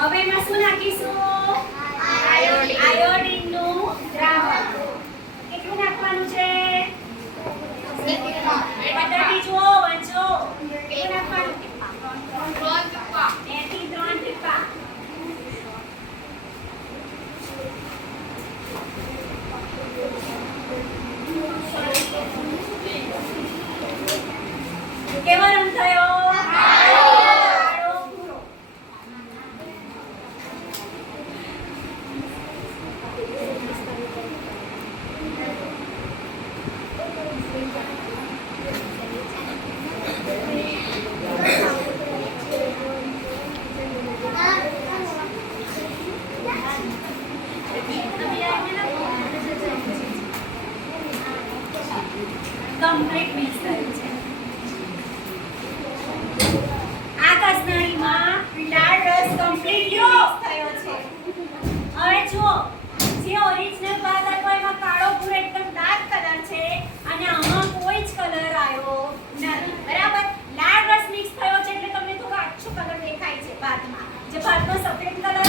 હવે એમાં શું નાખીશું? આયોડીન નું દ્રાવણ. કેટલું નાખવાનું છે? પદ્ધતિ જુઓ, વાંચો. કેટલું નાખવાનું? 2 થી 3 ટીપા. કેવો રંગ થયો? કાળો ભૂરો. કમ્પ્લીટ મિક્સ થયું છે. આ કસનળીમાં લાલ રસ કમ્પ્લીટ મિક્સ થયો છે. હવે જુઓ, જે ઓરિજિનલ ભાગ હતો એમાં કાળો ભૂરો એકદમ ડાર્ક કલર છે અને આમાં કોઈ જ કલર આવ્યો નથી. બરાબર? લાલ રસ મિક્સ થયો છે એટલે તમને થોડો આછો કલર દેખાય છે ભાતમાં. જે ભાતમાં સફેદ કલર